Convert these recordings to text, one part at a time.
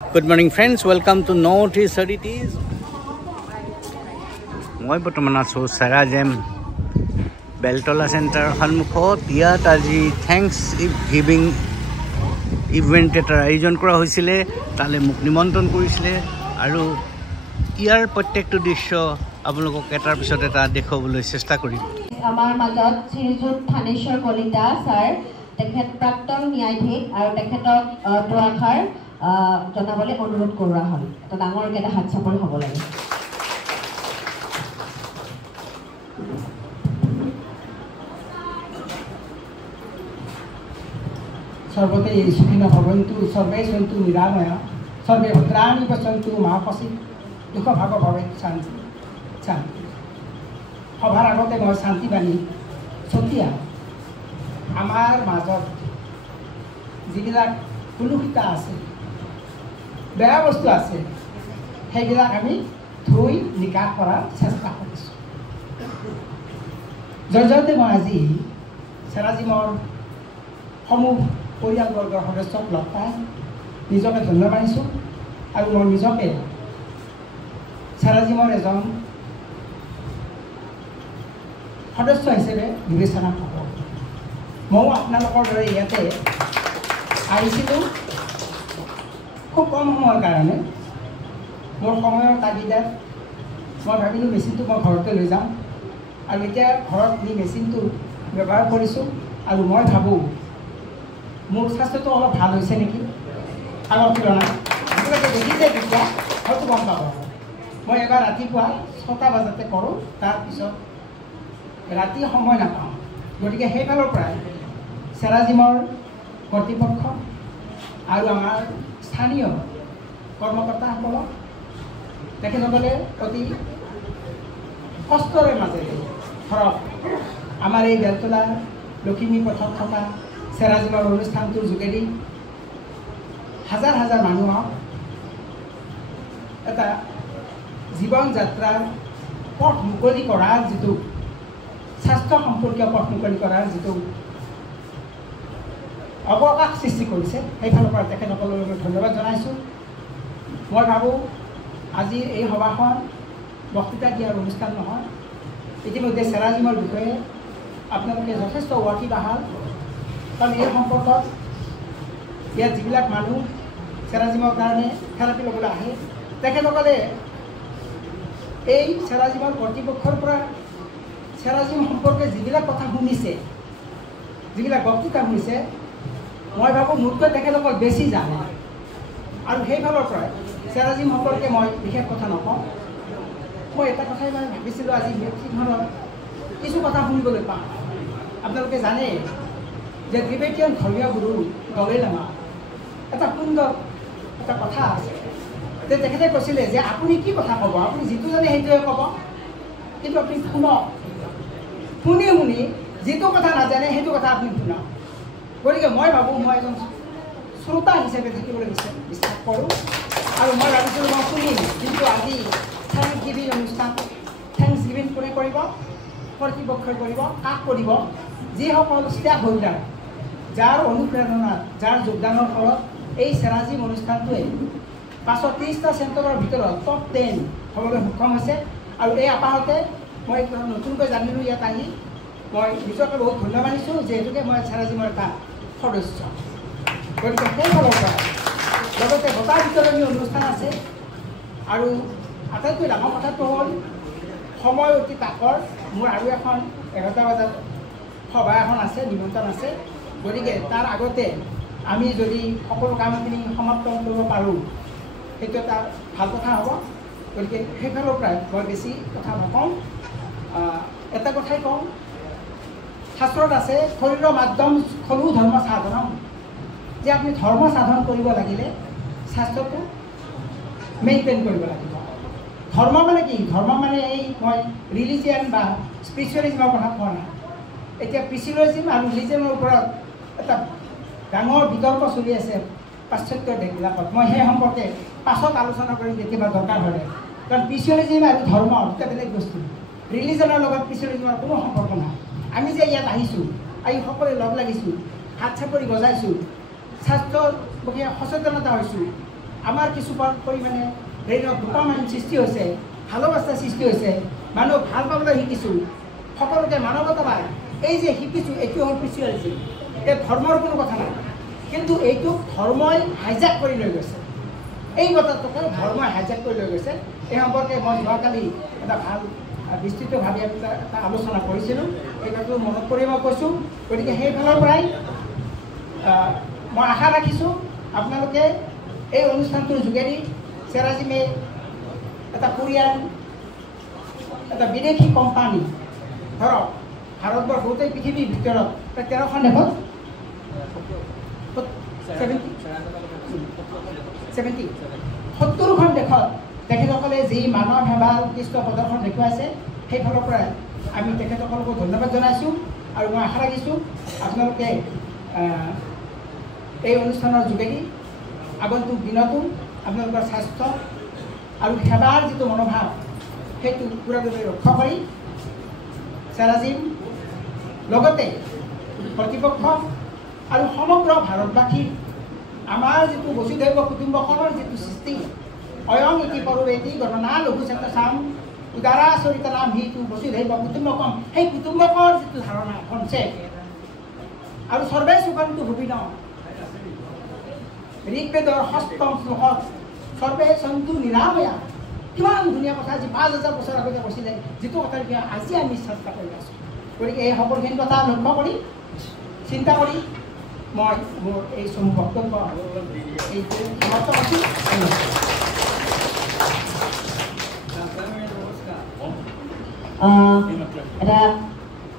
Good morning friends, welcome to Northeast Oddities. মই বৰ্তমান আছো সাৰাজেম বেলতলা চেণ্টাৰ সন্মুখত। ইয়াত আজি থেংকস গিভিং ইভেণ্ট এটাৰ আয়োজন কৰা হৈছিলে, তালৈ মোক নিমন্ত্ৰণ কৰিছিলে আৰু ইয়াৰ প্ৰত্যেকটো দৃশ্য আপোনালোকক এটাৰ পিছত এটা দেখুৱাবলৈ চেষ্টা কৰিম। আমাৰ মাজত শ্ৰীযুত থানেশ্বৰ কলিতা ছাৰ, তেখেত প্ৰাক্তন ন্যায়াধীশ আৰু তেখেতক দুআষাৰ জনাবলৈ অনুৰোধ কৰোৱা হ'ল। এটা ডাঙৰকৈ এটা হাত চাপৰি হ'ব লাগে। সৰ্বতে সুখিন ভবন্তু সৰ্বে সন্তু নিৰাময় সৰ্বে ভদ্ৰাণি পশ্যন্তু মা পশি দুঃখ ভাগ ভবে শান্তি শান্তি। সভাৰ আগতে মই শান্তি বাণী ছটিয়াওঁ। আমাৰ মাজত যিবিলাক কলুষিতা আছে, বেয়া বস্তু আছে, সেইবিলাক আমি ধুই নিকাশ কৰাৰ চেষ্টা কৰিছোঁ। জয়জয়তে মই আজি চেৰাজিমৰ সমূহ পৰিয়ালবৰ্গৰ সদস্যক লগ পাই নিজকে ধন্য মানিছোঁ আৰু মই নিজকে চেৰাজিমৰ এজন সদস্য হিচাপে বিবেচনা কৰোঁ। ময়ো আপোনালোকৰ দৰে ইয়াতে আহিছিলোঁ খুব কম সময়ৰ কাৰণে। মোৰ সময়ৰ তাগিদাত মই ভাবিলোঁ মেচিনটো মই ঘৰতে লৈ যাম আৰু এতিয়া ঘৰত নি মেচিনটো ব্যৱহাৰ কৰিছোঁ আৰু মই ভাবোঁ মোৰ স্বাস্থ্যটো অলপ ভাল হৈছে নেকি আগৰ তুলনাত। আপোনালোকে দেখিছে তেতিয়া হয়তো গম পাব। মই এবাৰ ৰাতিপুৱা 6টা বজাতে কৰোঁ, তাৰপিছত ৰাতি সময় নাপাওঁ। গতিকে সেইফালৰ পৰাই চেৰাজিমৰ কৰ্তৃপক্ষ আৰু আমাৰ স্থানীয় কৰ্মকৰ্তাসকলক তেখেতসকলে অতি কষ্টৰে মাজেৰে ধৰক আমাৰ এই বেলতলা লখিমী পথত থকা চেৰাজিমৰ অনুষ্ঠানটোৰ যোগেদি হাজাৰ হাজাৰ মানুহক এটা জীৱন যাত্ৰাৰ পথ মুকলি কৰাৰ যিটো স্বাস্থ্য সম্পৰ্কীয় পথ মুকলি কৰাৰ যিটো অৱকাশ সৃষ্টি কৰিছে, সেইফালৰ পৰা তেখেতসকললৈ মই ধন্যবাদ জনাইছোঁ। মই ভাবোঁ আজিৰ এই সভাখন বক্তৃতা দিয়াৰ অনুষ্ঠান নহয়। ইতিমধ্যে চেৰাজিমৰ বিষয়ে আপোনালোকে যথেষ্ট ৱাকিবাহাল, কাৰণ এই সম্পৰ্কত ইয়াত যিবিলাক মানুহ চেৰাজিমৰ কাৰণে থেৰাপি ল'বলৈ আহে, তেখেতসকলে এই চেৰাজিমৰ কৰ্তৃপক্ষৰ পৰা চেৰাজিম সম্পৰ্কে যিবিলাক কথা শুনিছে, যিবিলাক বক্তৃতা শুনিছে, মই ভাবোঁ মোতকৈ তেখেতসকল বেছি জানে। আৰু সেইফালৰ পৰাই চেৰাজিম সম্পৰ্কে মই বিশেষ কথা নকওঁ। মই এটা কথাই মানে ভাবিছিলোঁ আজি ব্যক্তিখনত কিছু কথা শুনিবলৈ পাওঁ। আপোনালোকে জানে যে টিবেটিয়ান ধৰ্মীয় গুৰু দলাই লামা এটা সুন্দৰ এটা কথা আছে যে তেখেতে কৈছিলে যে আপুনি কি কথা ক'ব, আপুনি যিটো জানে সেইটোৱে ক'ব, কিন্তু আপুনি শুনক, শুনি শুনি যিটো কথা নাজানে সেইটো কথা আপুনি শুনক। গতিকে মই ভাবোঁ মই এজন শ্ৰোতা হিচাপে থাকিবলৈ বিশ্বাস কৰোঁ আৰু মই ভাবিছিলোঁ মই শুনিম। কিন্তু আজি থেংকছ গিভিং অনুষ্ঠান, থেংকছ গিভিং কোনে কৰিব? কৰ্তৃপক্ষই কৰিব। কাক কৰিব? যিসকল ষ্টেক হোল্ডাৰ, যাৰ অনুপ্ৰেৰণাত, যাৰ যোগদানৰ ফলত এই চেৰাজিম অনুষ্ঠানটোৱে 530টা চেণ্টাৰৰ ভিতৰত টপ 10 হ'বলৈ সক্ষম হৈছে। আৰু এই আপাহতে মই নতুনকৈ জানিলোঁ ইয়াত আহি, মই নিজকে বহুত ধন্য মানিছোঁ, যিহেতুকে মই চেৰাজিমৰ এটা সদস্য। গতিকে সেইফালৰ পৰা লগতে বঁটা বিতৰণী অনুষ্ঠান আছে। আৰু আটাইতকৈ ডাঙৰ কথাটো হ'ল সময় অতি তাকৰ। মোৰ আৰু এখন 11টা বজাত সভা এখন আছে, নিমন্ত্ৰণ আছে। গতিকে তাৰ আগতে আমি যদি সকলো কামখিনি সমাপ্ত কৰিব পাৰোঁ, সেইটো এটা ভাল কথা হ'ব। গতিকে সেইফালৰ পৰাই মই বেছি কথা নকওঁ। এটা কথাই কওঁ, শাস্ত্ৰত আছে শৰীৰৰ মাধ্যম খলু ধৰ্ম সাধনম, যে আপুনি ধৰ্ম সাধন কৰিব লাগিলে স্বাস্থ্যটো মেইনটেইন কৰিব লাগিব। ধৰ্ম মানে কি? ধৰ্ম মানে এই মই ৰিলিজিয়ান বা স্পিৰিচুৱেলিজিমৰ কথা কোৱা নাই। এতিয়া স্পিৰিচুৱেলিজিম আৰু ৰিলিজিয়নৰ ওপৰত এটা ডাঙৰ বিতৰ্ক চলি আছে পাশ্চাত্য দেশবিলাকত। মই সেই সম্পৰ্কে পাছত আলোচনা কৰিম কেতিয়াবা দৰকাৰ হ'লে। কাৰণ স্পিৰিচুৱেলিজিম আৰু ধৰ্ম দুটা বেলেগ বস্তু। ৰিলিজনৰ লগত স্পিৰিচুৱেলিজিমৰ কোনো সম্পৰ্ক নাই। আমি যে ইয়াত আহিছোঁ, আহি সকলোৱে লগ লাগিছোঁ, হাত চাপৰি বজাইছোঁ, স্বাস্থ্যৰ বিষয়ে সচেতনতা হৈছোঁ, আমাৰ কিছু পৰিমাণে ব্ৰেইনত ডোপামাইন সৃষ্টি হৈছে, ভালোবাসা সৃষ্টি হৈছে, মানুহ ভাল পাবলৈ শিকিছোঁ, সকলোকে মানৱতাবাদ এই যে শিকিছোঁ, এইটো হ'ল স্পিৰিচুৱেলিটি। এই ধৰ্মৰ কোনো কথা নাই, কিন্তু এইটো ধৰ্মই হাইজেক কৰি লৈ গৈছে। এই কথাটোকে ধৰ্মই হাইজেক কৰি লৈ গৈছে। এই সম্পৰ্কে মই যোৱাকালি এটা ভাল বিস্তৃতভাৱে এটা আলোচনা কৰিছিলোঁ, এই কথাটো মনত কৰি মই কৈছোঁ। গতিকে সেইফালৰ পৰাই মই আশা ৰাখিছোঁ আপোনালোকে এই অনুষ্ঠানটোৰ যোগেদি চেৰাজিমে এটা কোৰিয়ান এটা বিদেশী কোম্পানী, ধৰক ভাৰতবৰ্ষ গোটেই পৃথিৱীৰ ভিতৰত প্ৰায় 13খন দেশত 70খন দেশত তেখেতসকলে যি মানৱ সেৱাৰ উৎকৃষ্ট প্ৰদৰ্শন দেখুৱাইছে, সেইফালৰ পৰাই আমি তেখেতসকলকো ধন্যবাদ জনাইছোঁ। আৰু মই আশা ৰাখিছোঁ আপোনালোকে এই অনুষ্ঠানৰ যোগেদি আগন্তুক দিনতো আপোনালোকৰ স্বাস্থ্য আৰু সেৱাৰ যিটো মনোভাৱ সেইটো পুৰাদৰে ৰক্ষা কৰি চেৰাজিম লগতে কৰ্তৃপক্ষ আৰু সমগ্ৰ ভাৰতবাসীৰ আমাৰ যিটো বসুধৈৱ কুটুম্বকমৰ যিটো সৃষ্টি, অয়ং ইতি পৰৱেতি গণনা লঘু চেতসাম উদাৰা চৰিতা নাম হিতু বসুধৈৱ কুটুম্বকম, সেই কুটুম্বকৰ যিটো ধাৰণা কনচেপ্ট আৰু সৰ্বে সুখন্তু ভুৱিন, ঋগ্বেদৰ 6ম শ্লোকত সৰ্বে সন্তু নিৰাময়া, কিমান ধুনীয়া কথা আজি 5000 বছৰ আগতে কৈছিলে, যিটো কথা আজি আমি চেষ্টা কৰি আছোঁ। গতিকে এই সকলোখিনি কথা লক্ষ্য কৰি চিন্তা কৰি মই মোৰ এই চমু বক্তব্য এইটো সমাপ্ত কৰিছোঁ। এটা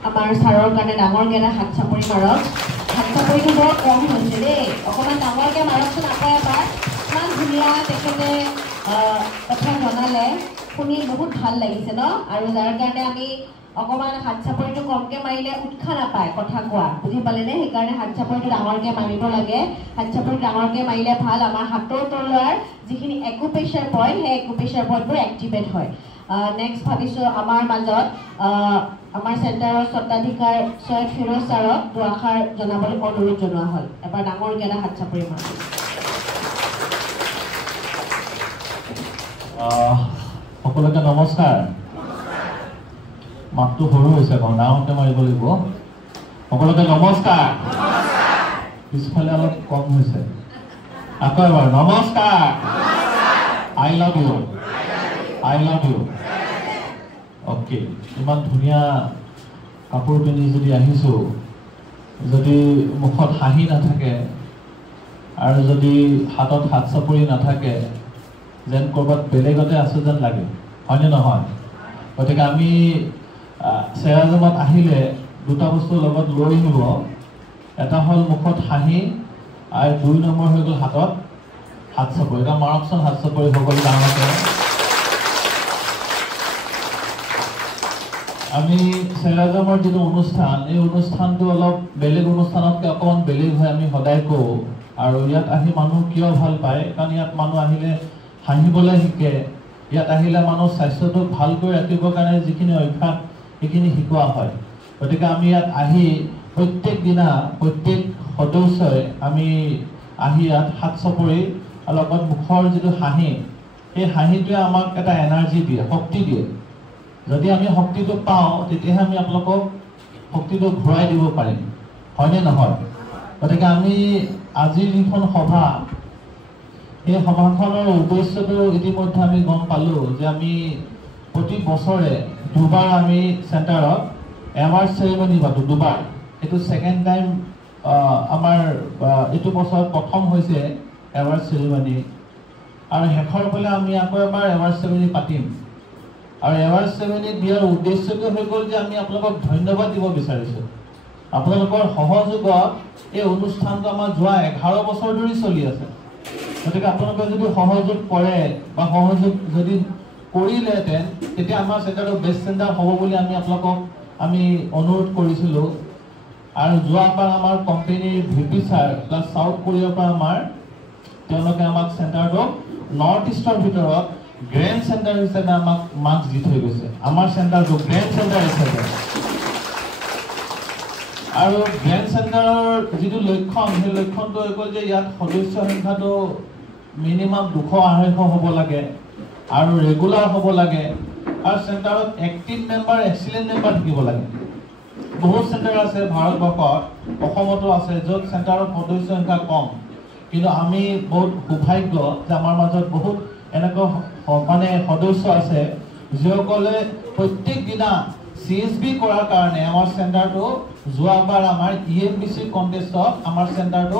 আমাৰ ছাৰৰ কাৰণে ডাঙৰকৈ এটা হাত চাপৰি মাৰক। হাত চাপৰিটো বৰ কম হৈছে দেই, অকণমান ডাঙৰকৈ মাৰকচোন আকৌ এবাৰ। ইমান ধুনীয়া তেখেতে কথা জনালে, শুনি বহুত ভাল লাগিছে ন। আৰু যাৰ কাৰণে আমি অকণমান হাত চাপৰিটো কমকৈ মাৰিলে উৎসাহ নাপায় কথা কোৱা, বুজি পালেনে? সেইকাৰণে হাত চাপৰিটো ডাঙৰকৈ মাৰিব লাগে। হাত চাপৰিটো ডাঙৰকৈ মাৰিলে ভাল, আমাৰ হাতৰ তলুৱাৰ যিখিনি একুপ্ৰেচাৰ পইণ্ট, সেই একুপ্ৰেচাৰ পইণ্টবোৰ এক্টিভেট হয়। নেক্সট ভাবিছোঁ আমাৰ মাজত আমাৰ চেণ্টাৰৰ স্বত্বাধিকাৰ ছৈয়দ ফিৰোজ ছাৰক দুআষাৰ জনাবলৈ অনুৰোধ জনোৱা হ'ল। এবাৰ ডাঙৰকৈ এটা হাত চাপৰি মাৰক। সকলোকে নমস্কাৰ। মাতটো সৰু হৈছে, ডাঙৰকৈ মাৰিব লাগিব। সকলোকে নমস্কাৰ। পিছফালে অলপ কম হৈছে, আকৌ এবাৰ নমস্কাৰ। I love you, I love you. Okay, ইমান ধুনীয়া কাপোৰ পিন্ধি যদি আহিছোঁ, যদি মুখত হাঁহি নাথাকে আৰু যদি হাতত হাত চাপৰি নাথাকে, যেন ক'ৰবাত বেলেগতে আছোঁ যেন লাগে, হয়নে নহয়? গতিকে আমি চেৰাজিমত আহিলে দুটা বস্তু লগত লৈ নিব। এটা হ'ল মুখত হাঁহি আৰু 2 নম্বৰ হৈ গ'ল হাতত হাত চাপৰি। এটা মাৰকচোন হাত চাপৰি সকলো ডাঙৰকৈ। আমি চেৰাজিমৰ যিটো অনুষ্ঠান, এই অনুষ্ঠানটো অলপ বেলেগ অনুষ্ঠানতকৈ অকণমান বেলেগ হয়, আমি সদায় কওঁ। আৰু ইয়াত আহি মানুহ কিয় ভাল পায়, কাৰণ ইয়াত মানুহ আহিলে হাঁহিবলৈ শিকে। ইয়াত আহিলে মানুহ স্বাস্থ্যটো ভালকৈ ৰাখিবৰ কাৰণে যিখিনি অভ্যাস সেইখিনি শিকোৱা হয়। গতিকে আমি ইয়াত আহি প্ৰত্যেক দিনা প্ৰত্যেক সদস্যই আমি আহি ইয়াত হাত চাপৰি আৰু লগত মুখৰ যিটো হাঁহি, সেই হাঁহিটোৱে আমাক এটা এনাৰ্জি দিয়ে, শক্তি দিয়ে। যদি আমি শক্তিটো পাওঁ, তেতিয়াহে আমি আপোনালোকক শক্তিটো ঘূৰাই দিব পাৰিম, হয়নে নহয়? গতিকে আমি আজিৰ যিখন সভা, এই সভাখনৰ উদ্দেশ্যটো ইতিমধ্যে আমি গম পালোঁ যে আমি প্ৰতি বছৰে দুবাৰ আমি চেণ্টাৰত এৱাৰ্ড চেৰিমনি পাতোঁ, দুবাৰ। এইটো ছেকেণ্ড টাইম আমাৰ এইটো বছৰত প্ৰথম হৈছে এৱাৰ্ড চেৰিমনি, আৰু শেষৰ ফালে আমি আকৌ এবাৰ এৱাৰ্ড চেৰিমনি পাতিম। আৰু এৱাৰ্ড চেৰিমনি দিয়াৰ উদ্দেশ্যটো হৈ গ'ল যে আমি আপোনালোকক ধন্যবাদ দিব বিচাৰিছোঁ। আপোনালোকৰ সহযোগত এই অনুষ্ঠানটো আমাৰ যোৱা 11 বছৰ ধৰি চলি আছে। গতিকে আপোনালোকে যদি সহযোগ কৰে বা সহযোগ যদি কৰিলেহেঁতেন, তেতিয়া আমাৰ চেণ্টাৰটো বেষ্ট চেণ্টাৰ হ'ব বুলি আমি আপোনালোকক আমি অনুৰোধ কৰিছিলোঁ। আৰু যোৱাবাৰ আমাৰ কোম্পানীৰ VP ছাৰ প্লাছ চাউথ কোৰিয়াৰ পৰা তেওঁলোকে আমাক চেণ্টাৰটো নৰ্থ ইষ্টৰ ভিতৰত গ্ৰেণ্ড চেণ্টাৰ হিচাপে আমাক মাৰ্কছ দি থৈ গৈছে। আমাৰ চেণ্টাৰটো গ্ৰেণ্ড চেণ্টাৰ হিচাপে। আৰু গ্ৰেণ্ড চেণ্টাৰৰ যিটো লক্ষণ, সেই লক্ষণটো হৈ গ'ল যে ইয়াত সদস্য সংখ্যাটো মিনিমাম 200-250 হ'ব লাগে আৰু ৰেগুলাৰ হ'ব লাগে আৰু চেণ্টাৰত এক্টিভ মেম্বাৰ এক্সিলেণ্ট মেম্বাৰ থাকিব লাগে বহুত চেণ্টাৰ আছে ভাৰতবৰ্ষত অসমতো আছে য'ত চেণ্টাৰৰ সদস্য সংখ্যা কম কিন্তু আমি বহুত সৌভাগ্য যে আমাৰ মাজত বহুত এনেকুৱা মানে সদস্য আছে যিসকলে প্ৰত্যেক দিনা CSB কৰাৰ কাৰণে আমাৰ চেণ্টাৰটো যোৱাবাৰ আমাৰ EMBC কণ্টেষ্টত আমাৰ চেণ্টাৰটো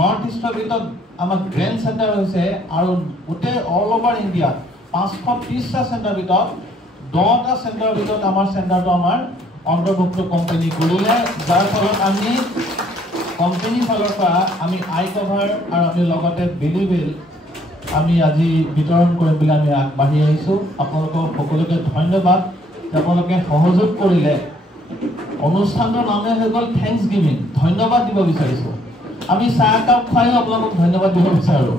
নৰ্থ ইষ্টৰ ভিতৰত আমাৰ গ্ৰেণ্ড চেণ্টাৰ হৈছে আৰু গোটেই অল অভাৰ ইণ্ডিয়াত 530টা চেণ্টাৰ ভিতৰত 10টা চেণ্টাৰৰ ভিতৰত আমাৰ চেণ্টাৰটো আমাৰ অন্তৰ্ভুক্ত কোম্পানী কৰিলে যাৰ ফলত আমি কোম্পানীৰ ফালৰ পৰা আমি আই কভাৰ আৰু আমি লগতে বিলিবিল আমি আজি বিতৰণ কৰিম বুলি আমি আগবাঢ়ি আহিছোঁ আপোনালোকক সকলোকে ধন্যবাদ আপোনালোকে সহযোগ কৰিলে অনুষ্ঠানটোৰ নামে হৈ গ'ল থেংকছ গিভিং ধন্যবাদ দিব বিচাৰিছোঁ আমি চাহ একাপ খুৱাইও আপোনালোকক ধন্যবাদ দিব বিচাৰোঁ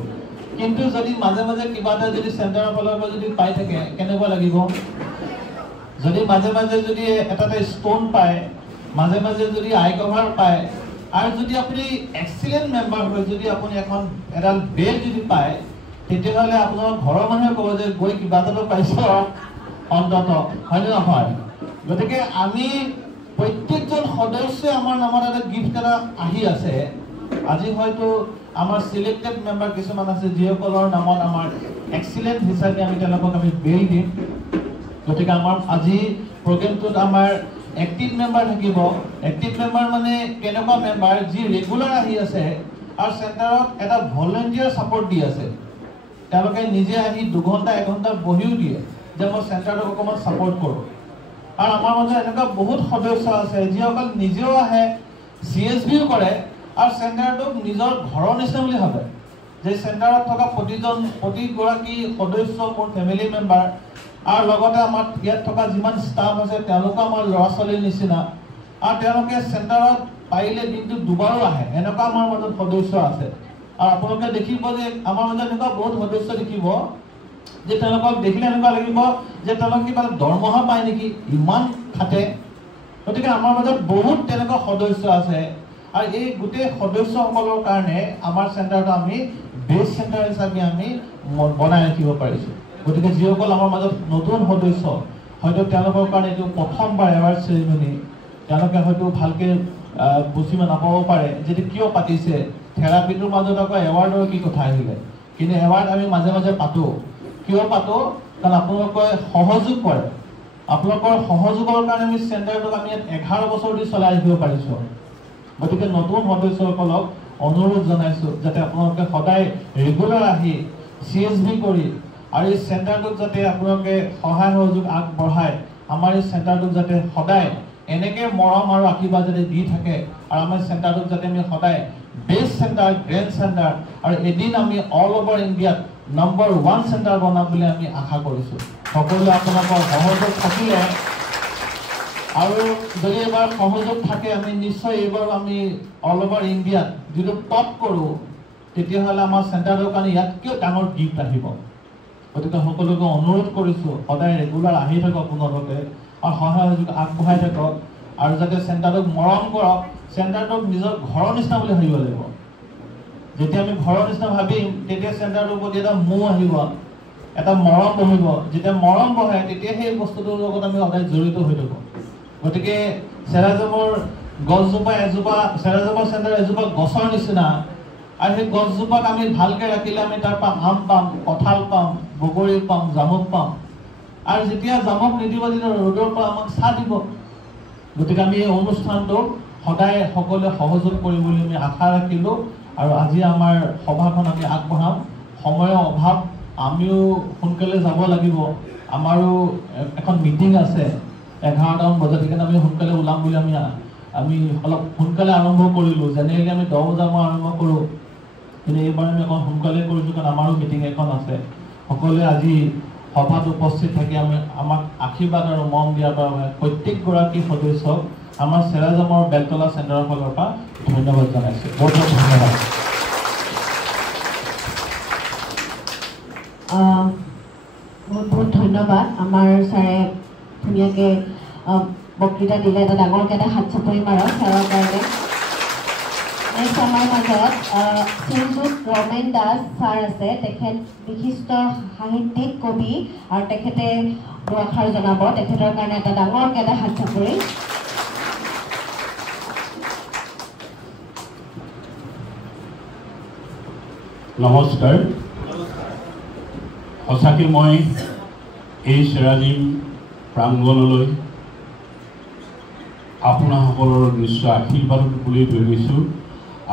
কিন্তু যদি মাজে মাজে কিবা এটা যদি চেণ্টাৰৰ ফালৰ পৰা যদি পাই থাকে কেনেকুৱা লাগিব যদি মাজে মাজে যদি এটা ষ্ট'ন পায় মাজে মাজে যদি আই কভাৰ পায় আৰু যদি আপুনি এক্সিলেণ্ট মেম্বাৰ হৈ যদি আপুনি এখন এডাল বেল যদি পায় তেতিয়াহ'লে আপোনাৰ ঘৰৰ মানুহে ক'ব যে গৈ কিবা এটাতো পাইছ অন্তত হয়নে নহয় গতিকে আমি প্ৰত্যেকজন সদস্যই আমাৰ নামত এটা গিফ্ট এটা আহি আছে আজি হয়তো আমাৰ চিলেক্টেড মেম্বাৰ কিছুমান আছে যিসকলৰ নামত আমাৰ এক্সিলেণ্ট হিচাপে আমি তেওঁলোকক আমি বেল দিম গতিকে আমাৰ আজি প্ৰগ্ৰেমটোত আমাৰ এক্টিভ মেম্বাৰ থাকিব এক্টিভ মেম্বাৰ মানে কেনেকুৱা মেম্বাৰ যি ৰেগুলাৰ আহি আছে আৰু চেণ্টাৰত এটা ভলেণ্টিয়াৰ ছাপৰ্ট দি আছে তেওঁলোকে নিজে আহি 2 ঘণ্টা 1 ঘণ্টা বহিও দিয়ে যে মই চেণ্টাৰটোক অকণমান ছাপৰ্ট কৰোঁ আৰু আমাৰ মাজত এনেকুৱা বহুত সদস্য আছে যিসকল নিজেও আহে CSBও কৰে আৰু চেণ্টাৰটোক নিজৰ ঘৰৰ নিচিনা বুলি ভাবে যে চেণ্টাৰত থকা প্ৰতিগৰাকী সদস্য মোৰ ফেমিলি মেম্বাৰ আৰু লগতে আমাৰ ইয়াত থকা যিমান ষ্টাফ আছে তেওঁলোকো আমাৰ ল'ৰা ছোৱালীৰ নিচিনা আৰু তেওঁলোকে চেণ্টাৰত পাৰিলে দিনটোত 2বাৰো আহে এনেকুৱা আমাৰ মাজত সদস্য আছে আৰু আপোনালোকে দেখিব যে আমাৰ মাজত এনেকুৱা বহুত সদস্য দেখিব যে তেওঁলোকক দেখিলে এনেকুৱা লাগিব যে তেওঁলোক কিবা দৰমহা পায় নেকি ইমান খাটে গতিকে আমাৰ মাজত বহুত তেনেকুৱা সদস্য আছে আৰু এই গোটেই সদস্যসকলৰ কাৰণে আমাৰ চেণ্টাৰটো আমি বেষ্ট চেণ্টাৰ হিচাপে আমি বনাই ৰাখিব পাৰিছোঁ গতিকে যিসকল আমাৰ মাজত নতুন সদস্য হয়তো তেওঁলোকৰ কাৰণে এইটো প্ৰথমবাৰ এৱাৰ্ড চেৰিমনি তেওঁলোকে হয়তো ভালকৈ বুজি নাপাব পাৰে যে কিয় পাতিছে থেৰাপিটোৰ মাজত আকৌ এৱাৰ্ডৰ কি কথা আহিলে কিন্তু এৱাৰ্ড আমি মাজে মাজে পাতোঁ কিয় পাতোঁ কাৰণ আপোনালোকে সহযোগ কৰে আপোনালোকৰ সহযোগৰ কাৰণে আমি চেণ্টাৰটোক আমি 11 বছৰ ধৰি চলাই ৰাখিব পাৰিছোঁ গতিকে নতুন সদস্যসকলক অনুৰোধ জনাইছোঁ যাতে আপোনালোকে সদায় ৰেগুলাৰ আহি CSB কৰি আৰু এই চেণ্টাৰটোক যাতে আপোনালোকে সহায় সহযোগ আগবঢ়ায় আমাৰ এই চেণ্টাৰটোক যাতে সদায় এনেকৈ মৰম আৰু আশীৰ্বাদ যাতে দি থাকে আৰু আমাৰ চেণ্টাৰটোক যাতে আমি সদায় বেষ্ট চেণ্টাৰ গ্ৰেণ্ড চেণ্টাৰ আৰু এদিন আমি অল অভাৰ ইণ্ডিয়াত নম্বৰ 1 চেণ্টাৰ বনাম বুলি আমি আশা কৰিছোঁ সকলোৱে আপোনালোকৰ সহযোগ থাকিলে আৰু যদি এবাৰ সহযোগ থাকে আমি নিশ্চয় এইবাৰ আমি অল অভাৰ ইণ্ডিয়াত যিটো টপ কৰোঁ তেতিয়াহ'লে আমাৰ চেণ্টাৰৰ কাৰণে ইয়াতকৈও ডাঙৰ গিফ্ট আহিব গতিকে সকলোকে অনুৰোধ কৰিছোঁ সদায় ৰেগুলাৰ আহি থাকক আপোনালোকে আৰু সহায় সহযোগ আগবঢ়াই থাকক আৰু যাতে চেণ্টাৰটোক মৰম কৰক চেণ্টাৰটোক নিজৰ ঘৰৰ নিচিনা বুলি ভাবিব লাগিব যেতিয়া আমি ঘৰৰ নিচিনা ভাবিম তেতিয়া চেণ্টাৰটোৰ প্ৰতি এটা মোহ আহিব এটা মৰম বহিব যেতিয়া মৰম বহে তেতিয়া সেই বস্তুটোৰ লগত আমি সদায় জড়িত হৈ থাকোঁ গতিকে চেৰাজামৰ গছজোপা এজোপা চেৰাজামৰ চেণ্টাৰ এজোপা গছৰ নিচিনা আৰু সেই গছজোপাক আমি ভালকৈ ৰাখিলে আমি তাৰ পৰা আম পাম কঁঠাল পাম বগৰী পাম জামুক পাম আৰু যেতিয়া জামুক নিদিব তেতিয়া ৰ'দৰ পৰা আমাক ছাঁ দিব গতিকে আমি এই অনুষ্ঠানটোক সদায় সকলোৱে সহযোগ কৰিম বুলি আমি আশা ৰাখিলোঁ আৰু আজি আমাৰ সভাখন আমি আগবঢ়াম সময়ৰ অভাৱ আমিও সোনকালে যাব লাগিব আমাৰো এখন মিটিং আছে 11টামান বজাত সেইকাৰণে আমি সোনকালে ওলাম বুলি আমি অলপ সোনকালে আৰম্ভ কৰিলোঁ জেনেৰেলি আমি 10 বজাৰ পৰা আৰম্ভ কৰোঁ কিন্তু এইবাৰ আমি অকণ সোনকালে কৰিছোঁ কাৰণ আমাৰো মিটিং এখন আছে সকলোৱে আজি সভাত উপস্থিত থাকি আমাক আশীৰ্বাদ আৰু মৰম দিয়াৰ বাবে প্ৰত্যেকগৰাকী সদস্যক আমাৰ চেৰাজামৰ বেলতলা চেণ্টাৰৰ ফালৰ পৰা ধন্যবাদ জনাইছোঁ বহুত বহুত ধন্যবাদ বহুত বহুত ধন্যবাদ আমাৰ ছাৰে ধুনীয়াকৈ বক্তৃতা দিলে এটা ডাঙৰকৈ এটা হাত চাপৰি মাৰক ছাৰৰ কাৰণে নেক্সট আমাৰ মাজত শ্ৰীযুত ৰমেন দাস ছাৰ আছে। তেখেত বিশিষ্ট সাহিত্যিক কবি আৰু তেখেতে দুআষাৰ জনাব। তেখেতৰ কাৰণে এটা ডাঙৰকৈ এটা হাত চাপৰি। নমস্কাৰ। সঁচাকৈ মই এই চেৰাজিম প্ৰাংগণলৈ আপোনাসকলৰ নিশ্চয় আশীৰ্বাদ বুলি ধৰিছোঁ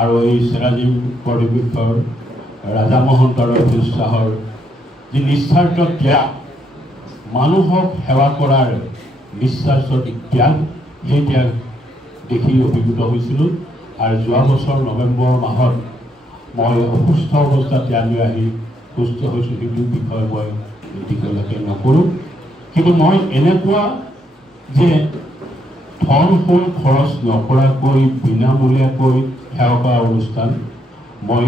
আৰু এই চেৰাজিম কৰ্তৃপক্ষৰ ৰাজা মহন্ত আৰু উৎসাহৰ যি নিস্বাৰ্থ ত্যাগ, মানুহক সেৱা কৰাৰ নিস্বাৰ্থ ত্যাগ, সেই ত্যাগ দেখি অভিভূত হৈছিলোঁ। আৰু যোৱা বছৰ নৱেম্বৰ মাহত মই অসুস্থ অৱস্থাত ইয়ালৈ আহি সুস্থ হৈছোঁ। সেইটো বিষয়ে মই এতিয়ালৈকে নকৰোঁ, কিন্তু মই এনেকুৱা যে ধন সোণ খৰচ নকৰাকৈ বিনামূলীয়াকৈ সেৱা কৰা অনুষ্ঠান মই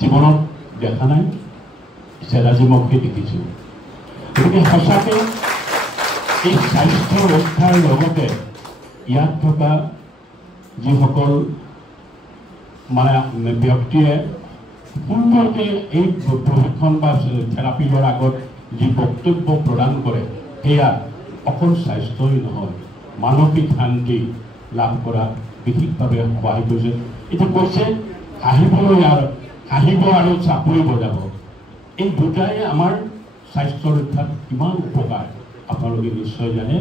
জীৱনত দেখা নাই, চেৰাজিমকে দেখিছোঁ। গতিকে সঁচাকৈ এই স্বাস্থ্য ৰক্ষাৰ লগতে ইয়াত থকা যিসকল মানে ব্যক্তিয়ে সুন্দৰকৈ এই প্ৰশিক্ষণ বা থেৰাপি লোৱাৰ আগত যি বক্তব্য প্ৰদান কৰে, সেয়া অকল স্বাস্থ্যই নহয়, মানসিক শান্তি লাভ কৰা বিশেষভাৱে সহায় কৰিছে। এতিয়া কৈছে হাঁহিব আৰু চাপৰি বজাব, এই দুটাই আমাৰ স্বাস্থ্য ৰক্ষাত কিমান উপকাৰ আপোনালোকে নিশ্চয় জানে।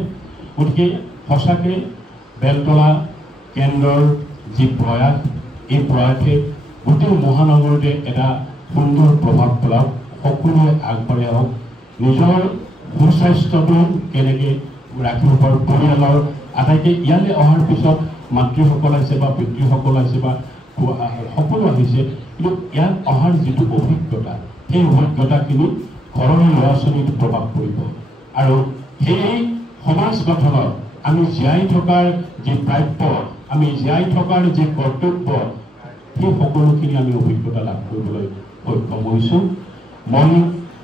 গতিকে সঁচাকৈ বেলতলা কেন্দ্ৰৰ যি প্ৰয়াস, এই প্ৰয়াসে গোটেই মহানগৰতে এটা সুন্দৰ প্ৰভাৱ পেলাওক। সকলোৱে আগবাঢ়ি আহক, নিজৰ সুস্বাস্থ্যটো কেনেকৈ ৰাখিব পাৰোঁ। পৰিয়ালৰ আটাইকে ইয়ালৈ অহাৰ পিছত মাতৃসকল আহিছে বা পিতৃসকল আহিছে বা সকলো আহিছে, কিন্তু ইয়াত অহাৰ যিটো অভিজ্ঞতা, সেই অভিজ্ঞতাখিনি ঘৰৰ ল'ৰা ছোৱালীত প্ৰভাৱ পৰিব। আৰু সেই সমাজ গঠনত আমি জীয়াই থকাৰ যি প্ৰাপ্য, আমি জীয়াই থকাৰ যি কৰ্তব্য, সেই সকলোখিনি আমি অভিজ্ঞতা লাভ কৰিবলৈ সক্ষম হৈছোঁ। মই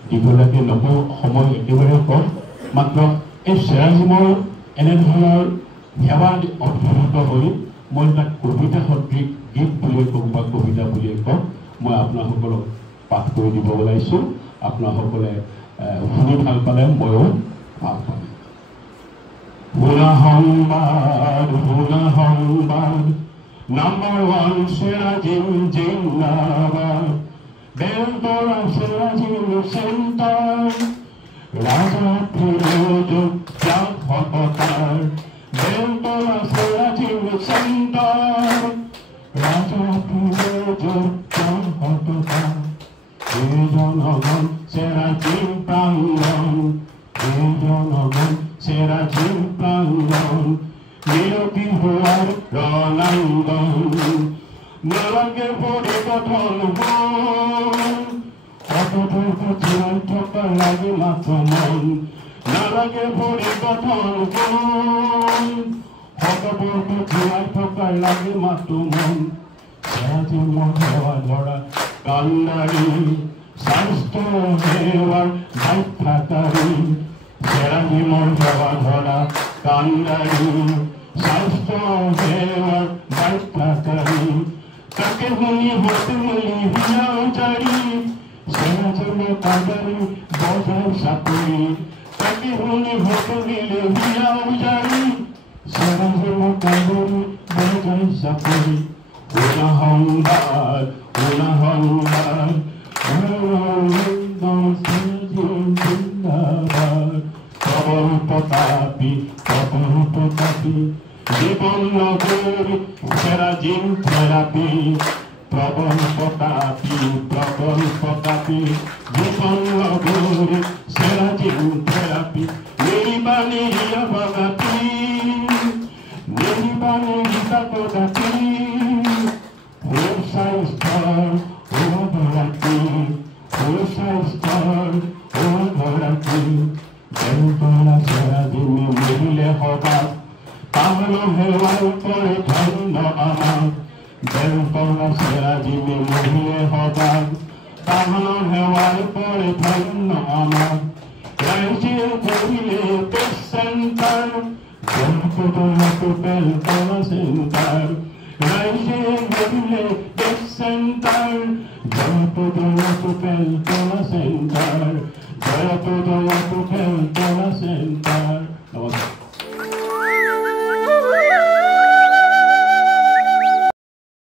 দীঘলীয়াকৈ নকওঁ, সময় একেবাৰে কম। মাত্ৰ এই চেৰাজিমৰ এনেধৰণৰ সেৱাত অভিভূত হৈ মই তাক কবিতা সদৃশ গীত বুলিয়ে কওঁ বা কবিতা বুলিয়ে কওঁ, মই আপোনাসকলক পাঠ কৰি দিব ওলাইছোঁ। আপোনাসকলে শুনি ভাল পালে ময়ো ভাল পাম। শুনা সংবাদ নাম্বাৰ 1 চেৰাজিম জিন্দাবাদ, বেলতলা চেৰাজিম চেণ্টাৰ, ৰাজা ফিৰোজক সততাৰ, বেলতলা চেৰাজিম চেণ্টাৰ, ৰাজা ফিৰোজক সততাৰ, এই জনগণ চেৰাজিম প্ৰাংগণ, এই জনগণ চেৰাজিম প্ৰাংগণ, বিৰতি হোৱাৰ ৰণাংগণ, নালাগে পৰিবৰ্তন জীয়াই থকা লাগে মাথো মন, নালাগে পৰিবৰ্তন জীয়াই থকা লাগে মাথো মন। চেৰাজিমৰ সেৱা ধৰা কান্দাৰী, স্বাস্থ্য সেৱাৰ ব্যাখ্যাকাৰী, চেৰাজিমৰ সেৱা ধৰা কান্দাৰী, স্বাস্থ্য সেৱাৰ ব্যাখ্যাকাৰী, তাকে শুনি হতে মিলি হিয়াজাৰী, চেৰাজিমৰ কান্দাৰী বজাই চাপৰি, তাকে শুনি হতে মিলি হিয়াজাৰী, চেৰাজিমৰ কান্দাৰী বজাই চাপৰি। শুনা সংবাদ প্ৰবল প্ৰতাপী জীবন নগৰী চেৰাজিম থেৰাপি, প্ৰবল প্ৰতাপী জীবন নগৰী চেৰাজিম থেৰাপি, নিৰ্বাণী অবগতি নিৰ্বাণী গীতাপদাতি, সুস্বাস্থ্যৰ অধৰাতি, সুস্বাস্থ্যৰ অধৰাতি, বেলতলা চেৰাজিমে মহিলে সবাত, তাহন সেৱাৰ কৰে ধন্য আমাক, বেলতলা চেৰাজিমে মহিলে সবাত, তাহন সেৱাৰ কৰে ধন্য আমাক, ৰাইজে কৰিলে চেণ্টাৰ, বেলতলা চেণ্টাৰ, ৰাইজে কৰিলে সেন্টাৰ জয়তু বেলতলা সেন্টাৰ জয়তু